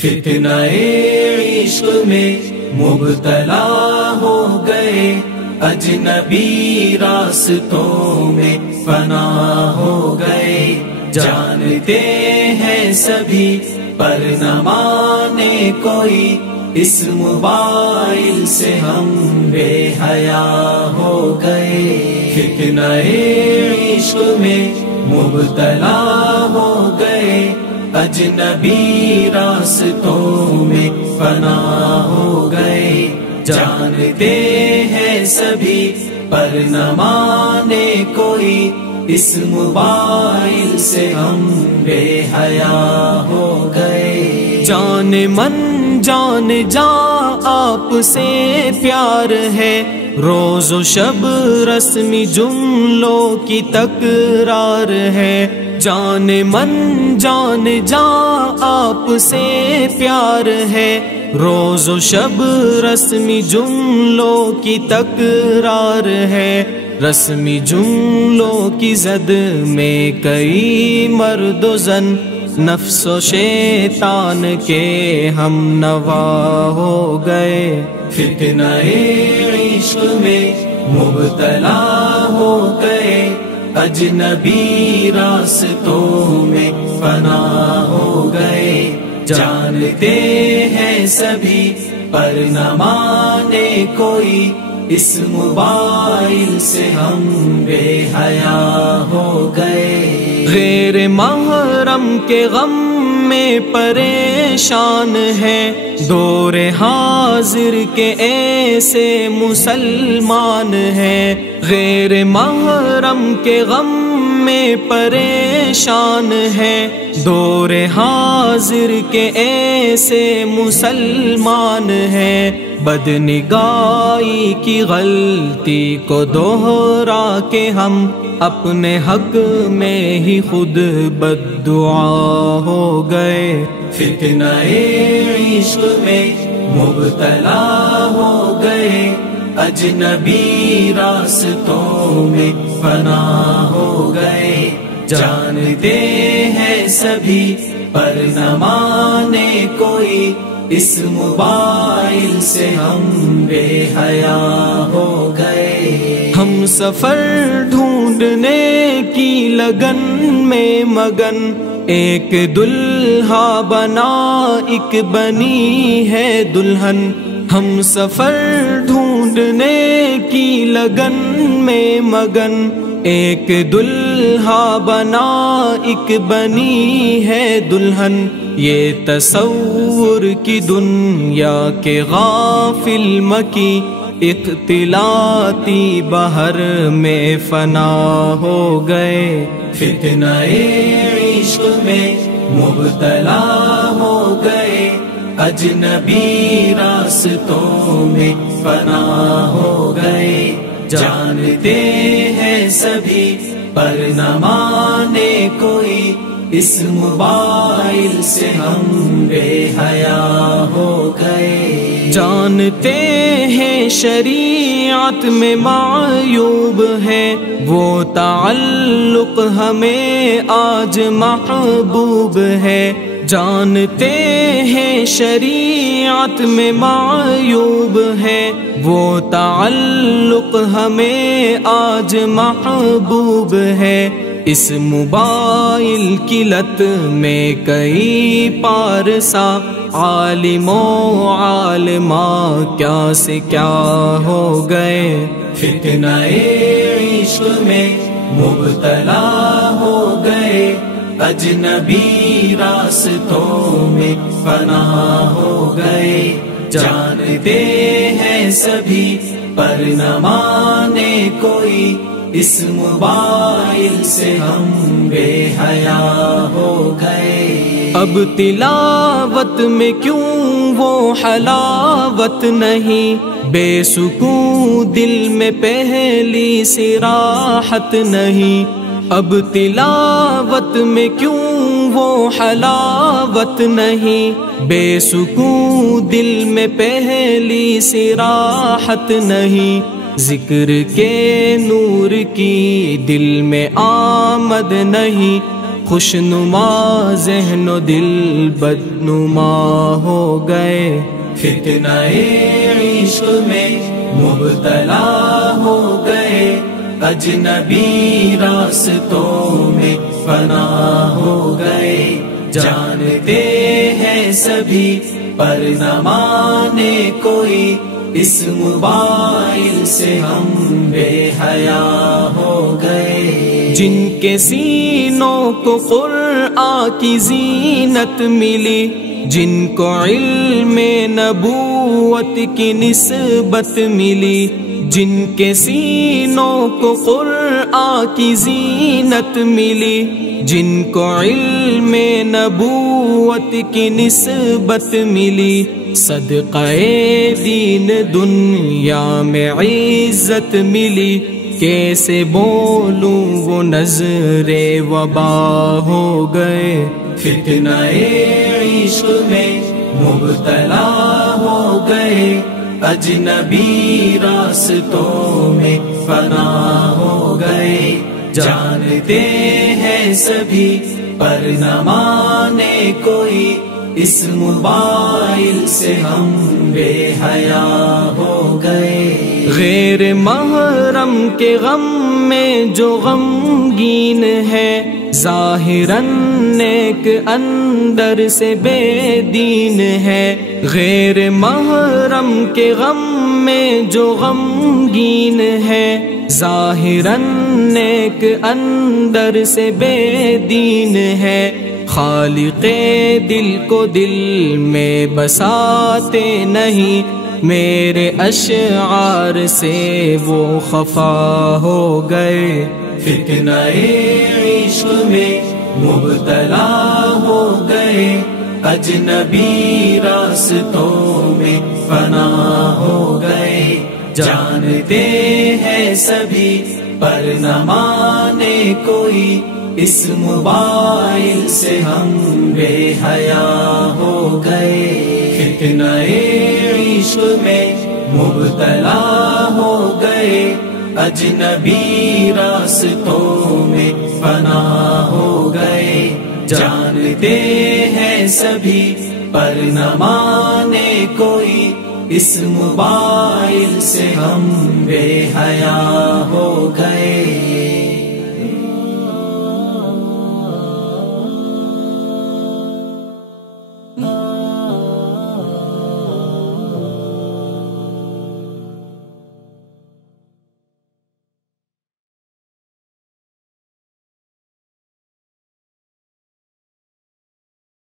فتنہ عشق میں مبتلا ہو گئے، اجنبی راستوں میں فنا ہو گئے، جانتے ہیں سبھی پر نہ مانے کوئی، اس موبائل سے ہم بے حیا ہو گئے۔ فتنہ عشق میں مبتلا ہو گئے، اجنبی راستوں میں فنا ہو گئے، جانتے ہیں سبھی پر نہ مانے کوئی، اس موبائل سے ہم بے حیا ہو گئے۔ جان من جان جان آپ سے پیار ہے، روز و شب رسمی جملوں کی تکرار ہے، جان من جان جان آپ سے پیار ہے، روز و شب رسمی جملوں کی تکرار ہے، رسمی جملوں کی زد میں کئی مرد و زن، نفس و شیطان کے ہم نوا ہو گئے۔ فتنہ عشق میں مبتلا ہو گئے، اجنبی راستوں میں فنا ہو گئے، جانتے ہیں سبھی پر نہ مانے کوئی، اس موبائل سے ہم بے حیا ہو گئے۔ غیر محرم کے غم میں پریشان ہیں، دور حاضر کے ایسے مسلمان ہیں، غیر محرم کے غم میں پریشان ہیں، دور حاضر کے ایسے مسلمان ہیں، بدنگاہی کی غلطی کو دوہرا کے ہم اپنے حق میں ہی خود بددعا ہو گئے۔ فتنہ عشق میں مبتلا ہو گئے، اجنبی راستوں میں فنا ہو گئے، جانتے ہیں سبھی پر نہ مانے کوئی، اس موبائل سے ہم بے حیا ہو گئے۔ ہم سفر ڈھونڈنے کی لگن میں مگن، ایک دلہا بنا ایک بنی ہے دلہن، ہم سفر ڈھونڈنے کی لگن میں مگن، ایک دلہا بنا ایک بنی ہے دلہن، یہ تصور کی دنیا کے غافل مکی، اختلاطی بحر میں فنا ہو گئے۔ فتنہ عشق میں مبتلا ہو گئے، اجنبی راستوں میں فنا ہو گئے، جانتے ہیں سبھی پر نہ مانے کوئی، اس موبائل سے ہم بے حیا ہو گئے۔ جانتے ہیں شریعت میں معیوب ہے، وہ تعلق ہمیں آج محبوب ہے، جانتے ہیں شریعت میں معیوب ہے، وہ تعلق ہمیں آج محبوب ہے، اس موبائل کی لت میں کئی پارسا، عالم و عالمہ کیا سے کیا ہو گئے۔ فتنہ عشق میں مبتلا ہو گئے، اجنبی راستوں میں فنا ہو گئے، جانتے ہیں سبھی پر نہ مانے کوئی، اس موبائل سے ہم بے حیا ہو گئے۔ اب تلاوت میں کیوں وہ حلاوت نہیں، بے سکون دل میں پہلی سی راحت نہیں، اب تلاوت میں کیوں وہ حلاوت نہیں، بے سکون دل میں پہلی سی راحت نہیں، ذکر کے نور کی دل میں آمد نہیں، خوشنما ذہن و دل بدنما ہو گئے، فتنہ عشق میں مبتلا ہو گئے، اجنبی راستوں میں فنا ہو گئے، جانتے ہیں سبھی پر نہ مانے کوئی، اس موبائل سے ہم بے حیا ہو گئے۔ جن کے سینوں کو قرآن کی زینت ملی، جن کو علم نبوت کی نسبت ملی، جن کے سینوں کو قرآن کی زینت ملی، جن کو علم نبوت کی نسبت ملی، صدقہ دین دنیا میں عزت ملی، کیسے بولوں وہ نظر وبا ہو گئے، فتنہ عشق میں مبتلا ہو گئے، اجنبی راستوں میں فنا ہو گئے، جانتے ہیں سبھی پر نہ مانے کوئی، اس موبائل سے ہم بے حیا ہو گئے۔ غیر محرم کے غم میں جو غمگین ہے، ظاہراً نیک اندر سے بے دین ہے، غیر محرم کے غم میں جو غمگین ہے، ظاہراً نیک اندر سے بے دین ہے، خالق دل کو دل میں بساتے نہیں، میرے اشعار سے وہ خفا ہو گئے، فتنہ عشق میں مبتلا ہو گئے، اجنبی راستوں میں فنا ہو گئے، جانتے ہیں سبھی پر نہ مانے کوئی، اس موبائل سے ہم بے حیا ہو گئے، فتنہ عشق میں مبتلا ہو گئے، اجنبی راستوں میں فنا ہو گئے، جانتے ہیں سبھی پر نہ مانے کوئی، اس موبائل سے ہم بے حیا ہو گئے۔